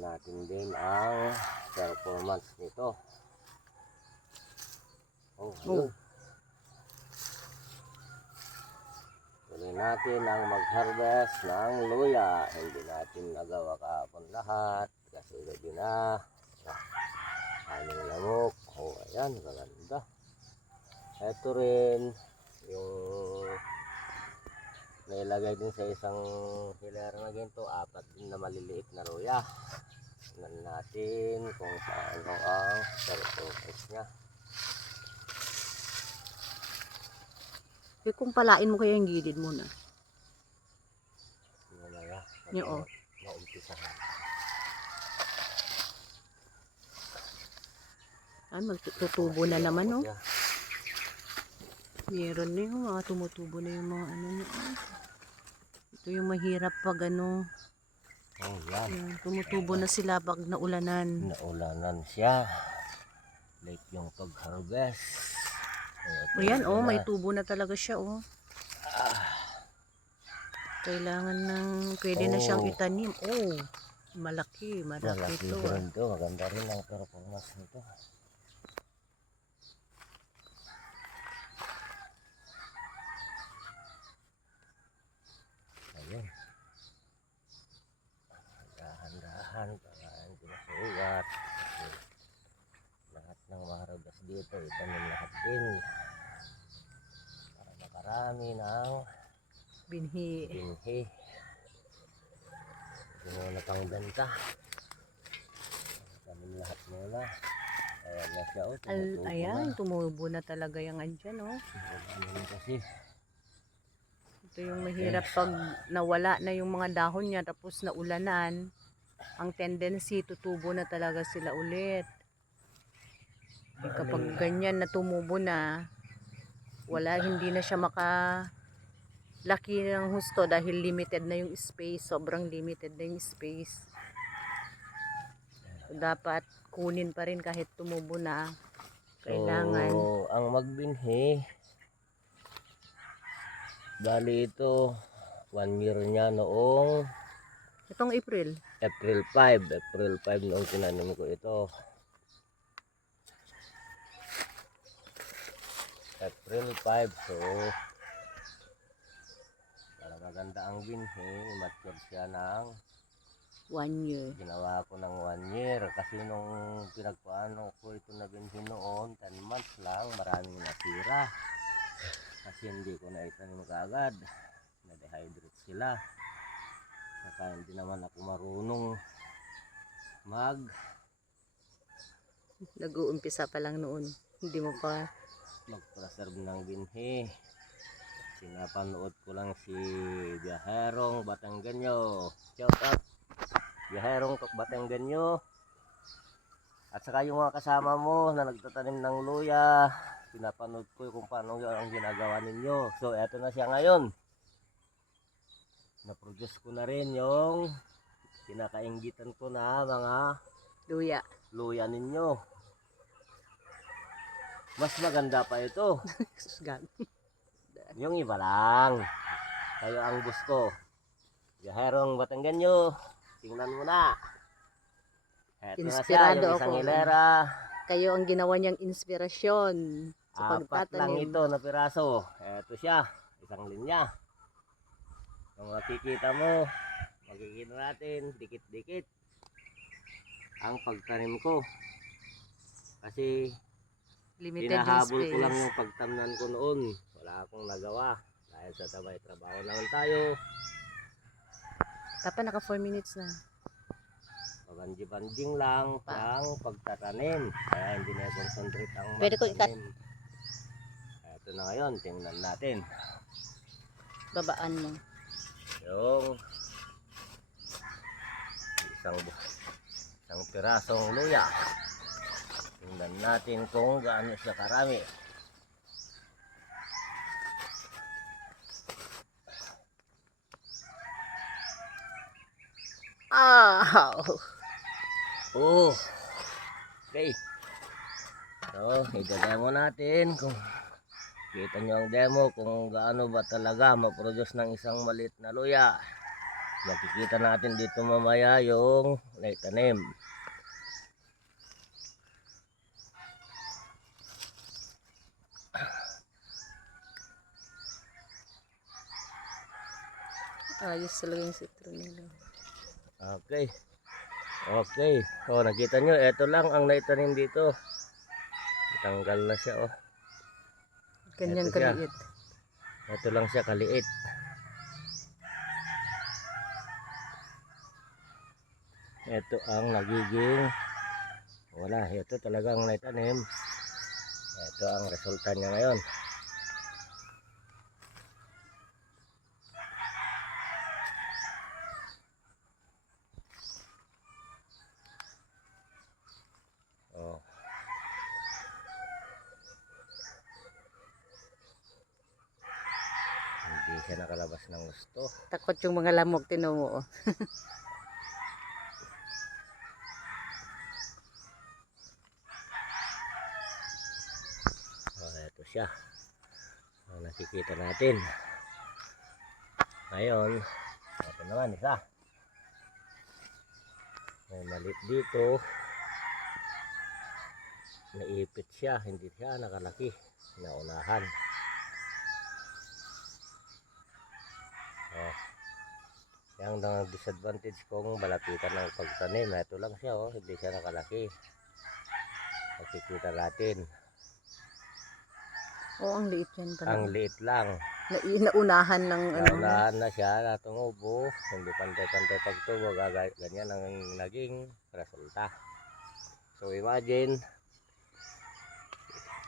natin din ang performance nito. Yun. Tuloy natin ang mag-harvest ng luya. Hindi natin nagawa kahapon lahat kasi gabi na. Aming lamok. Ayan, maganda. Ito rin yung nailagay din sa isang hilera na ginto, 4 din na maliliit na luya. Tignan natin kung saan ang performance niya. Kung palain mo kaya yung gilid muna. Mamaya, maumpisa na. Ay, magtutubo na naman, no? Meron na yung mga tumutubo na yung mga ano niya. Ito yung mahirap pag ano. Yan, tumutubo na sila pag naulanan. Naulanan siya. Late yung pag-harvest. Ayan, may tubo na talaga siya, Kailangan pwede na siyang itanim. Malaki ito. Maganda rin ang performance nito. Ayun. Dahan-dahan para hindi masugat. Lahat ng maharabas dito, itanim lahat din. Para makarami ng binhi. Hindi muna pang benta. Itanim lahat muna. Ayan na siya, Ayan, tumubo na talaga yung andyan, Kasi ito yung mahirap pag nawala na yung mga dahon niya tapos naulanan. Ang tendency, tutubo na talaga sila ulit. Kapag ganyan na tumubo na, hindi na siya laki ng husto dahil limited na yung space. Sobrang limited na yung space. So, dapat kunin pa rin kahit tumubo na. Kailangan. So, ang magbinhi, bali ito, 1 year niya noong Itong April 5 noong tinanim ko ito. April 5, so para maganda ang binhi, mature siya ng 1 year. Ginawa ko ng 1 year kasi nung pinagpaano ko ito na binhi noon, 10 months lang, maraming nasira. Kasi hindi ko na itanim kaagad, na-dehydrate sila. Saka hindi naman ako marunong nag-uumpisa pa lang noon. Hindi mo pa mag-preserve ng binhi. Sinapanood ko lang si Biyaherong Batanggenyo. Shout out Biyaherong Batanggenyo. At saka yung mga kasama mo na nagtatanim ng luya, pinapanood ko kung paano ang ginagawa ninyo. So eto na siya ngayon. Na-produce ko na rin yung kinakainggitan ko na mga luya ninyo. Mas maganda pa ito. Yung iba lang. Kayo ang gusto. Biyaherong Batanggenyo, tingnan mo na. Eto na siya, yung isang hilera. Kayo ang ginawa niyang inspirasyon sa pagtatanim. 4 lang ito na piraso. Eto siya, isang linya. Kung makikita mo, makikita natin, dikit-dikit ang pagtanim ko. Kasi hinahabol ko lang yung pagtamnan ko noon. Wala akong nagawa. Dahil sa tabay trabaho naman tayo. Dapat naka 4 minutes na. Pabanji-banjing lang ang pagtatanim. Kaya hindi na concentrate ang magtanim. Ito na ngayon, tingnan natin. Babaan mo. Yung isang pirasong luya. Tingnan natin kung gaano siya karami. Okay. So, i-demo natin kung kita nyo ang demo kung gaano ba talaga ma-produce ng isang maliit na luya. Makikita natin dito mamaya yung naitanim. Ayos talaga yung citronella. Okay. Okay. Oh, nakita nyo, ito lang ang naitanim dito. Tanggal na siya, oh. Ganyan Ito siya. kaliit. Ito lang siya kaliit. Ito ang nagiging wala, ito talagang naitanim. Ito ang resulta niya ngayon. Oh. Hindi siya nakalabas ng gusto. Takot yung mga lamok, tinan mo. Oh. Oh, ito siya. Oh, nakikita natin. Ngayon, ito naman isa. May maliit dito. Naipit siya, hindi siya nakalaki. Naunahan. Oh. Yang ang disadvantage kung malapitan ng pagtanim. Ito lang siya, oh, hindi siya nakalaki. Makikita natin. Oh, ang liit yan pala. Ang liit lang. Naunahan ng ano. Naunahan na siya, natumubo. Hindi pantay-pantay pagtubo. Ganyan ang naging resulta. So imagine,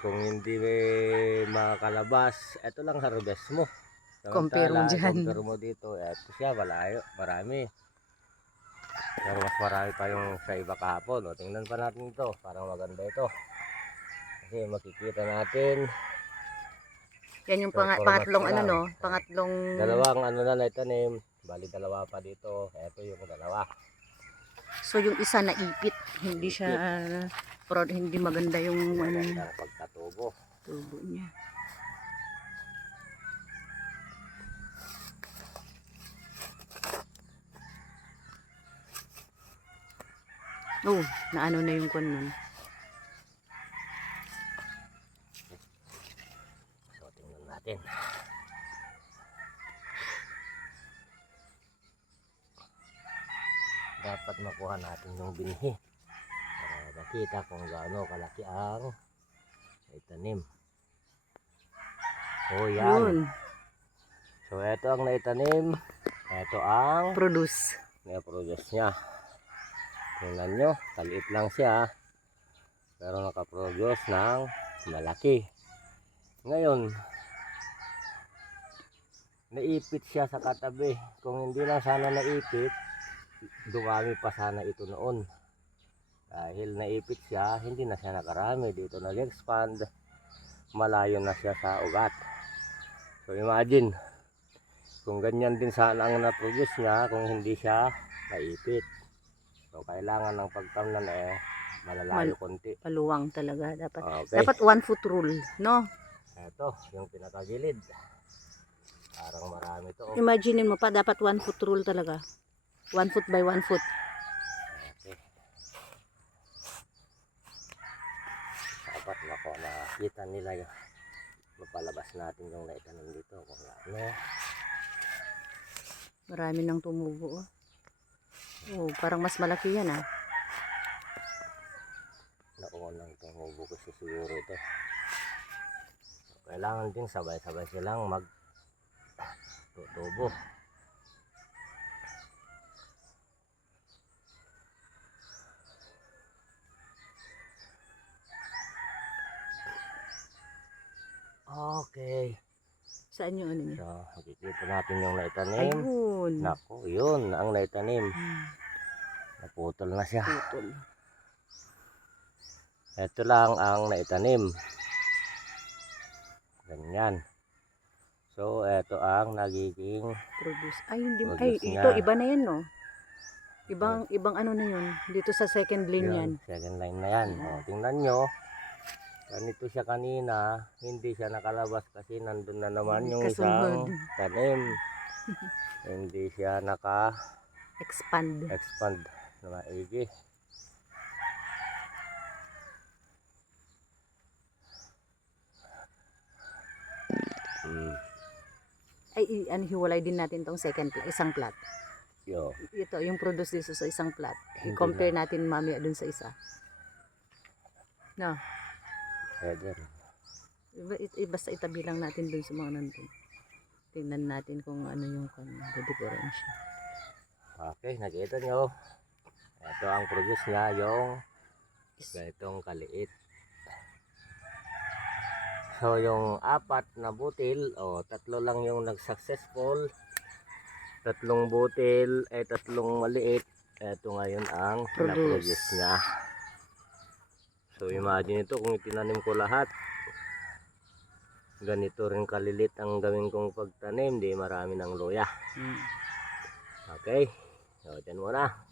kung hindi may makakalabas, ito lang harvest mo. Compare mo dyan. Compare mo dito, ito siya, malayo, marami. Pero mas marami pa yung sa iba kahapon. O, tingnan pa natin ito, parang maganda ito. Kasi makikita natin. Yan yung Performance pangatlong pa ano lang. no, pangatlong Dalawang ano na naitanim, bali dalawa pa dito. Ito yung dalawa. so yung isa naipit, hindi siya hindi maganda yung ano Maganda ang pagkatubo. tubo niya. Oh, naano na yung kwan nun. So tingnan natin. Dapat makuha natin yung binhi para makita kung gaano kalaki ang naitanim. So yan. Yun, So ito ang naitanim. Ito ang produce. na-produce niya. Tingnan nyo, kaliit lang siya. Pero nakaproduce ng malaki. Ngayon, naipit siya sa katabi. Kung hindi lang sana naipit, dumami pa sana ito noon. Dahil naipit siya, hindi na siya nakarami. Dito nag-expand, malayo na siya sa ugat. So imagine, kung ganyan din sana ang na-produce niya, kung hindi siya naipit. So kailangan ng pagtamnan malalayo konti. Paluwang talaga dapat. Okay. Dapat 1 foot rule, no? Ito, yung pinakagilid. Parang marami to. Imagine mo pa, dapat 1 foot rule talaga. 1 foot by 1 foot. Okay. Dapat nakita nila yung mapalabas natin yung naitanim dito. Kung ano. Marami nang tumubo. Oh, parang mas malaki yan ah. Naunang tumubo kasi siguro ito. Kailangan din sabay-sabay silang magtutubo. Okay. Saan yung ano niya? So, makikita natin yung naitanim. Ayun. Naku, yun ang naitanim. Naputol na siya. Putol. Ito lang ang naitanim. Ganyan. So, ito ang nagiging Produce. Ay, hindi. Ay, produce ito, niya. iba na yan, no? Ibang ano na yun. Dito sa second lane yan. Second line na yan. O, tingnan nyo. Ganito siya kanina. Hindi siya nakalabas kasi nandun na naman yung Kasunod. isang tanim. Hindi siya Expand. naka-expand na maigi. Ay, hiwalay din natin tong isang plat. Yo, Ito, yung produce dito sa isang plat. Hindi I-compare natin mamaya dun sa isa. No, pwede rin. basta itabi lang natin dun sa mga nandun. Tingnan natin kung ano yung difference. Okay, nakita nyo. Ito ang produce niya, yung ganitong kaliit. So yung 4 na butil, tatlo lang yung nag-successful. 3 butil, 3 maliit. Ito ngayon ang na-produce niya. So imagine ito kung itinanim ko lahat. Ganito rin kalilit ang gawin kong pagtanim, di marami ng luya. Okay, so dyan muna.